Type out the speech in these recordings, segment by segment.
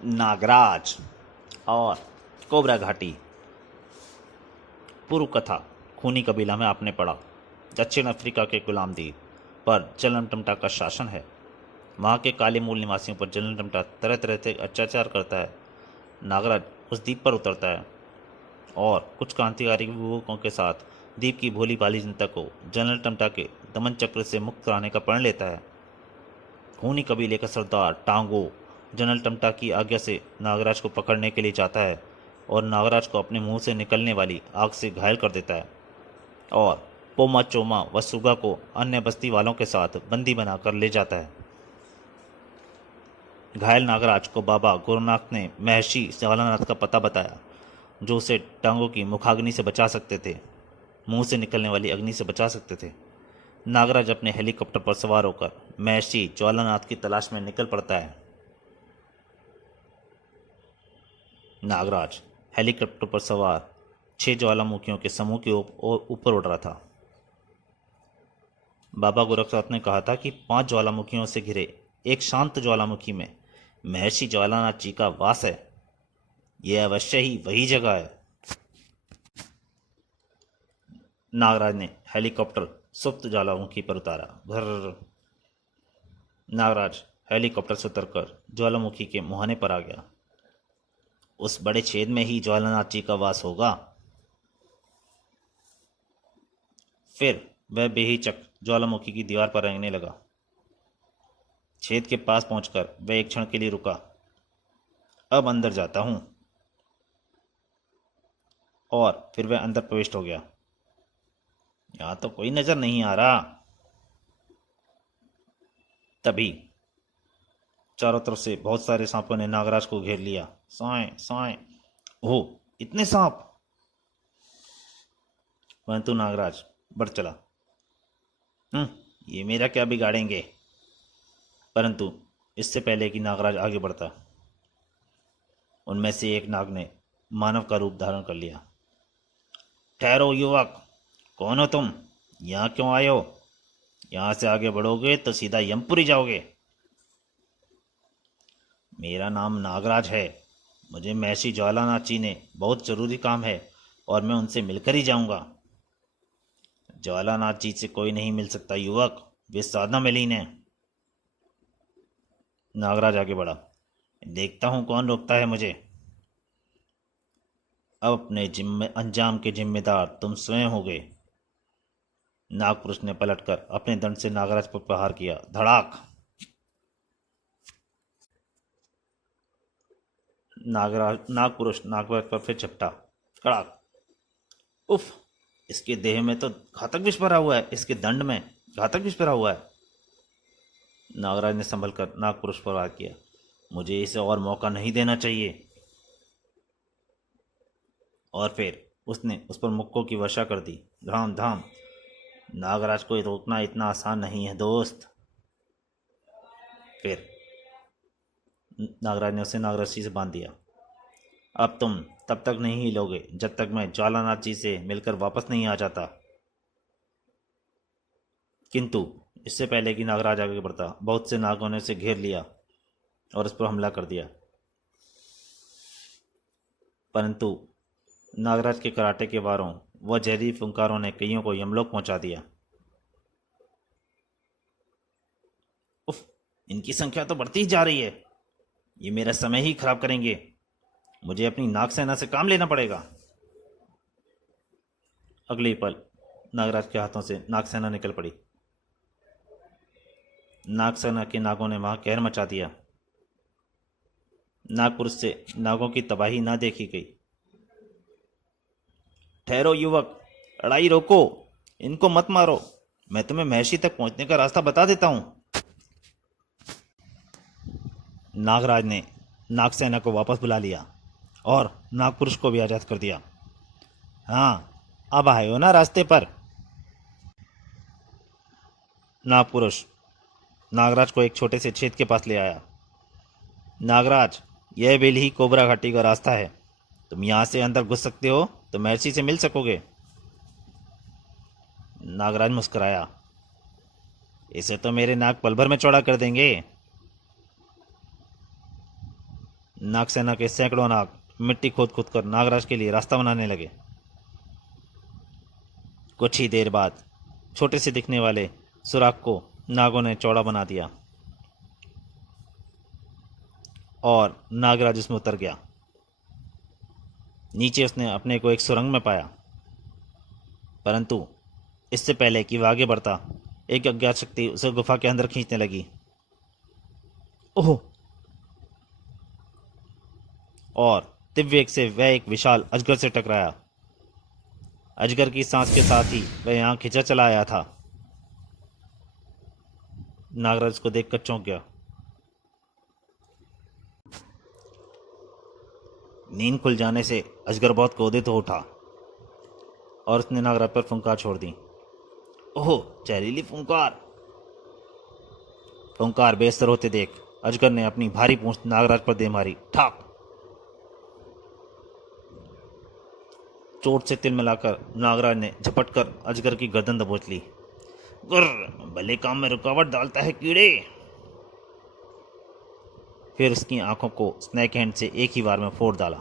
नागराज और कोबरा घाटी। पूर्व कथा। खूनी कबीला में आपने पढ़ा। दक्षिण अफ्रीका के गुलाम द्वीप पर जनरल टमटा का शासन है। वहाँ के काले मूल निवासियों पर जनरल टमटा तरह तरह से अत्याचार करता है। नागराज उस द्वीप पर उतरता है और कुछ क्रांतिकारी युवकों के साथ द्वीप की भोली भाली जनता को जनरल टमटा के दमन चक्र से मुक्त कराने का प्रण लेता है। खूनी कबीले का सरदार टांगो जनरल टमटा की आज्ञा से नागराज को पकड़ने के लिए जाता है और नागराज को अपने मुंह से निकलने वाली आग से घायल कर देता है और पोमा चोमा व सुगा को अन्य बस्ती वालों के साथ बंदी बनाकर ले जाता है। घायल नागराज को बाबा गुरुनाथ ने महर्षि ज्वालानाथ का पता बताया, जो उसे टांगों की मुखाग्नि से बचा सकते थे, मुंह से निकलने वाली अग्नि से बचा सकते थे। नागराज अपने हेलीकॉप्टर पर सवार होकर महर्षि ज्वालानाथ की तलाश में निकल पड़ता है। नागराज हेलीकॉप्टर पर सवार 6 ज्वालामुखियों के समूह के ऊपर उड़ रहा था। बाबा गोरखनाथ ने कहा था कि 5 ज्वालामुखियों से घिरे एक शांत ज्वालामुखी में महर्षि ज्वालानाथ जी का वास है। यह अवश्य ही वही जगह है। नागराज ने हेलीकॉप्टर सुप्त ज्वालामुखी पर उतारा। भर नागराज हेलीकॉप्टर से उतरकर ज्वालामुखी के मुहाने पर आ गया। उस बड़े छेद में ही ज्वालानाथ जी का वास होगा। फिर वह बेहिचक ज्वालामुखी की दीवार पर रेंगने लगा। छेद के पास पहुंचकर वह एक क्षण के लिए रुका। अब अंदर जाता हूं। और फिर वह अंदर प्रविष्ट हो गया। यहां तो कोई नजर नहीं आ रहा। तभी चारों तरफ से बहुत सारे सांपों ने नागराज को घेर लिया। साए साए। ओह, इतने सांप! परंतु नागराज बढ़ चला। ये मेरा क्या बिगाड़ेंगे? परंतु इससे पहले कि नागराज आगे बढ़ता, उनमें से एक नाग ने मानव का रूप धारण कर लिया। ठहरो युवक, कौन हो तुम? यहाँ क्यों आए हो? यहाँ से आगे बढ़ोगे तो सीधा यमपुरी जाओगे। मेरा नाम नागराज है। मुझे महर्षि ज्वालानाथ जी ने बहुत जरूरी काम है और मैं उनसे मिलकर ही जाऊंगा। ज्वालानाथ जी से कोई नहीं मिल सकता युवक, वे साधना में लीन है। नागराज आगे बढ़ा। देखता हूं कौन रोकता है मुझे। अब अपने अंजाम के जिम्मेदार तुम स्वयं हो गए। नागपुरुष ने पलटकर अपने दंड से नागराज पर प्रहार किया। धड़ाक! नागपुरुष नागराज पर फिर झपटा। कड़ाक! उफ! इसके देह में तो घातक विष भरा हुआ है। इसके दंड में घातक विष भरा हुआ है। नागराज ने संभल कर नागपुरुष पर वार किया। मुझे इसे और मौका नहीं देना चाहिए। और फिर उसने उस पर मुक्कों की वर्षा कर दी। धाम धाम। नागराज को रोकना इतना आसान नहीं है दोस्त। फिर नागराज ने उसे नागरस्सी से बांध दिया। अब तुम तब तक नहीं हिलोगे जब तक मैं ज्वालानाथ जी से मिलकर वापस नहीं आ जाता। किंतु इससे पहले कि नागराज आगे बढ़ता, बहुत से नागों ने उसे घेर लिया और उस पर हमला कर दिया। परंतु नागराज के कराटे के वारों व जहरीली फुंकारों ने कईयों को यमलोक पहुंचा दिया। उफ! इनकी संख्या तो बढ़ती ही जा रही है। ये मेरा समय ही खराब करेंगे। मुझे अपनी नागसेना से काम लेना पड़ेगा। अगले ही पल नागराज के हाथों से नागसेना निकल पड़ी। नागसेना के नागों ने वहां कहर मचा दिया। नागपुरुष से नागों की तबाही ना देखी गई। ठहरो युवक, लड़ाई रोको, इनको मत मारो। मैं तुम्हें महर्षि तक पहुंचने का रास्ता बता देता हूं। नागराज ने नागसेना को वापस बुला लिया और नागपुरुष को भी आजाद कर दिया। हाँ, अब आए हो ना रास्ते पर? नागपुरुष नागराज को एक छोटे से छेद के पास ले आया। नागराज, यह बिल ही कोबरा घाटी का रास्ता है। तुम यहां से अंदर घुस सकते हो तो महर्षि से मिल सकोगे। नागराज मुस्कुराया। इसे तो मेरे नाग पल भर में चौड़ा कर देंगे। नागसेना के सैकड़ों नाग मिट्टी खोद खोद कर नागराज के लिए रास्ता बनाने लगे। कुछ ही देर बाद छोटे से दिखने वाले सुराख को नागों ने चौड़ा बना दिया और नागराज उसमें उतर गया। नीचे उसने अपने को एक सुरंग में पाया, परंतु इससे पहले कि वह आगे बढ़ता, एक अज्ञात शक्ति उसे गुफा के अंदर खींचने लगी। ओह! और दिव्य वेग से वह एक विशाल अजगर से टकराया। अजगर की सांस के साथ ही वह यहां खिंचा चला आया था। नागराज को देखकर चौंक गया। नींद खुल जाने से अजगर बहुत क्रोधित हो उठा और उसने नागराज पर फुंकार छोड़ दी। ओह! जहरीली फुंकार! फुंकार बेअसर होते देख अजगर ने अपनी भारी पूंछ नागराज पर दे मारी। ठाक! चोट से तिल मिलाकर नागराज ने झपट कर अजगर की गर्दन दबोच ली। गुर्र! भले काम में रुकावट डालता है कीड़े! फिर उसकी आंखों को स्नैक हैंड से एक ही बार में फोड़ डाला।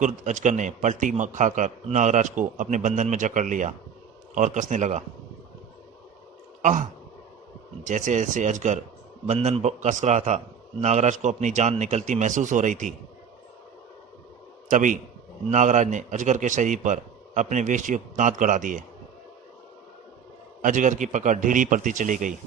कुर्द अजगर ने पलटी खाकर नागराज को अपने बंधन में जकड़ लिया और कसने लगा। आह! जैसे जैसे अजगर बंधन कस रहा था, नागराज को अपनी जान निकलती महसूस हो रही थी। तभी नागराज ने अजगर के शरीर पर अपने विषयुक्त दांत गड़ा दिए। अजगर की पकड़ ढीली पड़ती चली गई।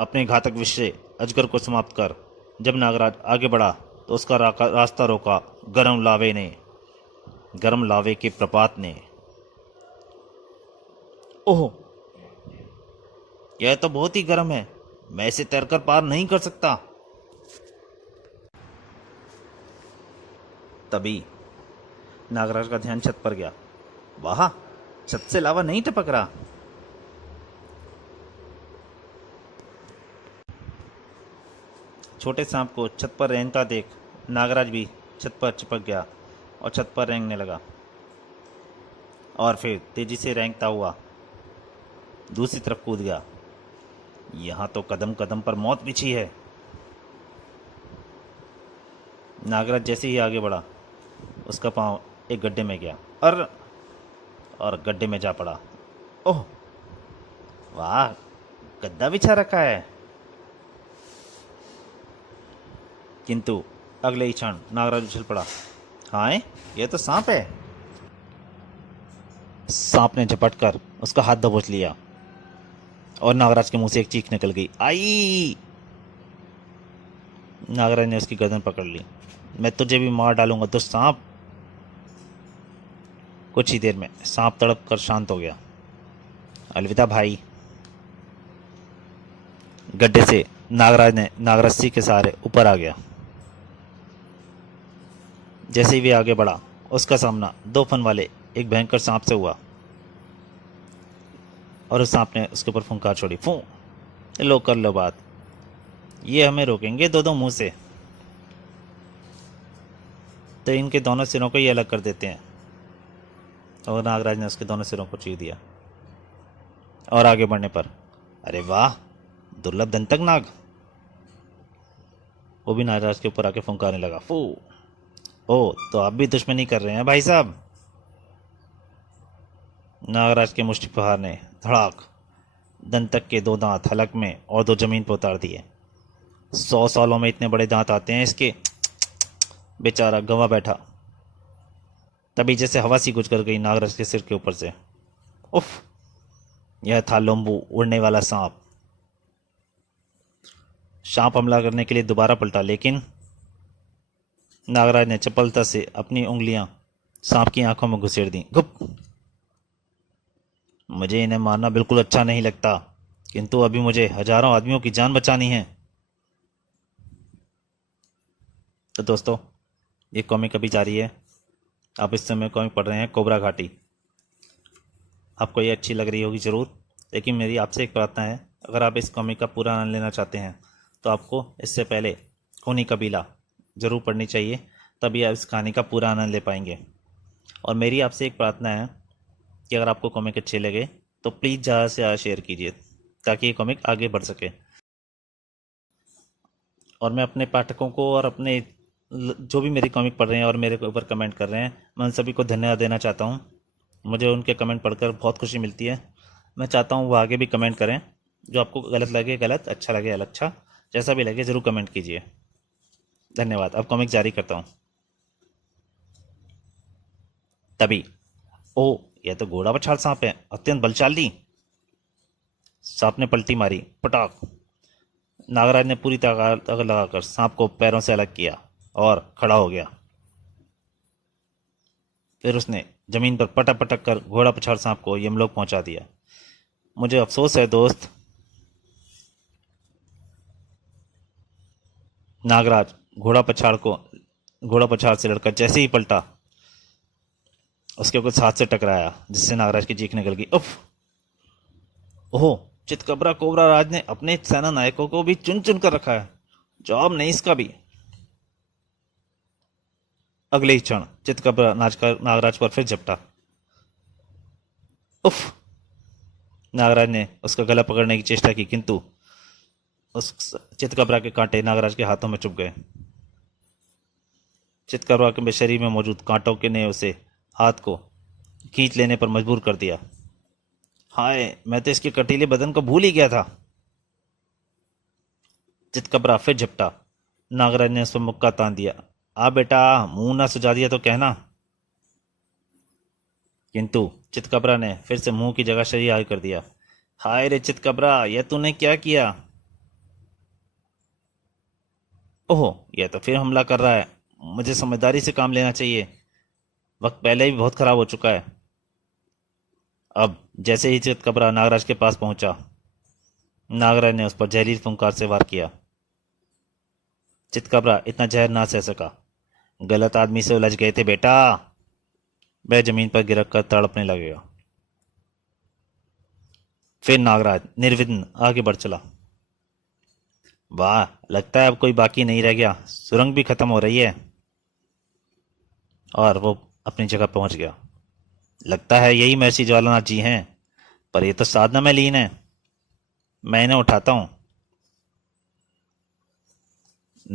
अपने घातक विष से अजगर को समाप्त कर जब नागराज आगे बढ़ा तो उसका रास्ता रोका गर्म लावे के प्रपात ने। ओह! यह तो बहुत ही गर्म है, मैं इसे तैरकर पार नहीं कर सकता। तभी नागराज का ध्यान छत पर गया। वाह! छत से लावा नहीं टपक रहा। छोटे सांप को छत पर रेंगता देख नागराज भी छत पर चिपक गया और छत पर रेंगने लगा और फिर तेजी से रेंगता हुआ दूसरी तरफ कूद गया। यहाँ तो कदम कदम पर मौत बिछी है। नागराज जैसे ही आगे बढ़ा, उसका पांव एक गड्ढे में गया और गड्ढे में जा पड़ा। ओह! वाह! गद्दा बिछा रखा है। किंतु अगले ही क्षण नागराज उछल पड़ा। हाँ, यह तो सांप है। सांप ने झपट कर उसका हाथ दबोच लिया और नागराज के मुंह से एक चीख निकल गई। आई! नागराज ने उसकी गर्दन पकड़ ली। मैं तुझे भी मार डालूंगा तो सांप। कुछ ही देर में सांप तड़प कर शांत हो गया। अलविदा भाई। गड्ढे से नागराज ने नागरस्सी के सहारे ऊपर आ गया। जैसे ही वे आगे बढ़ा, उसका सामना 2 फन वाले एक भयंकर सांप से हुआ और उस सांप ने उसके ऊपर फुंकार छोड़ी। फू! लो कर लो बात, ये हमें रोकेंगे 2-2 मुंह से, तो इनके दोनों सिरों को ही अलग कर देते हैं। और नागराज ने उसके दोनों सिरों को चीर दिया। और आगे बढ़ने पर, अरे वाह! दुर्लभ दंतक नाग! वो भी नागराज के ऊपर आके फुंकारने लगा। फू! ओ, तो आप भी दुश्मनी कर रहे हैं भाई साहब। नागराज के मुष्टि प्रहार ने धड़ाक दंतक के 2 दांत हलक में और 2 जमीन पर उतार दिए। 100 सालों में इतने बड़े दांत आते हैं इसके। बेचारा गंवा बैठा। तभी जैसे हवा सी गुजर गई नागराज के सिर के ऊपर से। उफ! यह था लोम्बू, उड़ने वाला सांप। सांप हमला करने के लिए दोबारा पलटा, लेकिन नागराज ने चपलता से अपनी उंगलियां सांप की आंखों में घुसेड़ दी। गुप! मुझे इन्हें मारना बिल्कुल अच्छा नहीं लगता, किंतु अभी मुझे हजारों आदमियों की जान बचानी है। तो दोस्तों, ये कॉमिक अभी जारी है। आप इस समय कॉमिक पढ़ रहे हैं कोबरा घाटी। आपको ये अच्छी लग रही होगी ज़रूर, लेकिन मेरी आपसे एक प्रार्थना है, अगर आप इस कॉमिक का पूरा आनंद लेना चाहते हैं तो आपको इससे पहले खूनी कबीला ज़रूर पढ़नी चाहिए, तभी आप इस कहानी का पूरा आनंद ले पाएंगे। और मेरी आपसे एक प्रार्थना है कि अगर आपको कॉमिक अच्छे लगे तो प्लीज़ ज़्यादा से ज़्यादा शेयर कीजिए, ताकि ये कॉमिक आगे बढ़ सके। और मैं अपने पाठकों को और अपने जो भी मेरी कॉमिक पढ़ रहे हैं और मेरे ऊपर कमेंट कर रहे हैं, मैं उन सभी को धन्यवाद देना चाहता हूँ। मुझे उनके कमेंट पढ़कर बहुत खुशी मिलती है। मैं चाहता हूँ वो आगे भी कमेंट करें। जो आपको गलत लगे गलत, अच्छा लगे अच्छा, जैसा भी लगे ज़रूर कमेंट कीजिए। धन्यवाद। अब कॉमिक जारी करता हूँ। तभी ओ, यह तो घोड़ा पछाड़ सांप है, अत्यंत बलशाली। सांप ने पलटी मारी, पटाख। नागराज ने पूरी ताकत लगाकर सांप को पैरों से अलग किया और खड़ा हो गया। फिर उसने जमीन पर पटक पटक कर घोड़ा पछाड़ सांप को यमलोक पहुंचा दिया। मुझे अफसोस है दोस्त। नागराज घोड़ा पछाड़ से लड़कर जैसे ही पलटा, उसके कुछ हाथ से टकराया, जिससे नागराज की चीख निकल गई। उफ! ओह! चितकबरा कोबरा राज ने अपने सेना नायकों को भी चुन चुन कर रखा है। जवाब नहीं इसका भी। अगले ही क्षण चितकबरा नागराज पर फिर झपटा। उफ! नागराज ने उसका गला पकड़ने की चेष्टा की, किंतु उस चितकबरा के कांटे नागराज के हाथों में चुभ गए। चितकबरा के शरीर में मौजूद कांटों के ने उसे हाथ को खींच लेने पर मजबूर कर दिया। हाय, मैं तो इसके कटीले बदन को भूल ही गया था। चितकबरा फिर झपटा। नागराज ने उस पर मुक्का तान दिया। आ बेटा, मुंह ना सुझा दिया तो कहना। किंतु चितकबरा ने फिर से मुंह की जगह शरीर हाय कर दिया। हाय रे चितकबरा, यह तूने क्या किया? ओहो, यह तो फिर हमला कर रहा है। मुझे समझदारी से काम लेना चाहिए। वक्त पहले ही बहुत खराब हो चुका है। अब जैसे ही चितकबरा नागराज के पास पहुंचा, नागराज ने उस पर जहरीली फुंकार से वार किया। चितकबरा इतना जहर ना सह सका। गलत आदमी से उलझ गए थे बेटा। वह जमीन पर गिरक कर तड़पने लगेगा। फिर नागराज निर्विघ्न आगे बढ़ चला। वाह, लगता है अब कोई बाकी नहीं रह गया। सुरंग भी खत्म हो रही है। और वो अपनी जगह पहुंच गया। लगता है यही महर्षि ज्वालानाथ जी हैं, पर ये तो साधना में लीन है। मैं इन्हें उठाता हूं।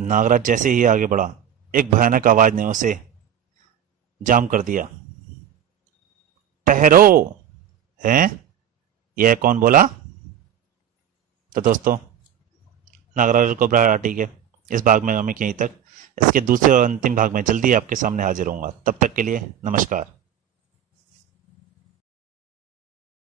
नागराज जैसे ही आगे बढ़ा, एक भयानक आवाज ने उसे जाम कर दिया। ठहरो! हैं? यह कौन बोला? तो दोस्तों, नागराज को घबराहट के इस भाग में हमें यहीं तक। इसके दूसरे और अंतिम भाग में जल्दी आपके सामने हाजिर होऊंगा। तब तक के लिए नमस्कार।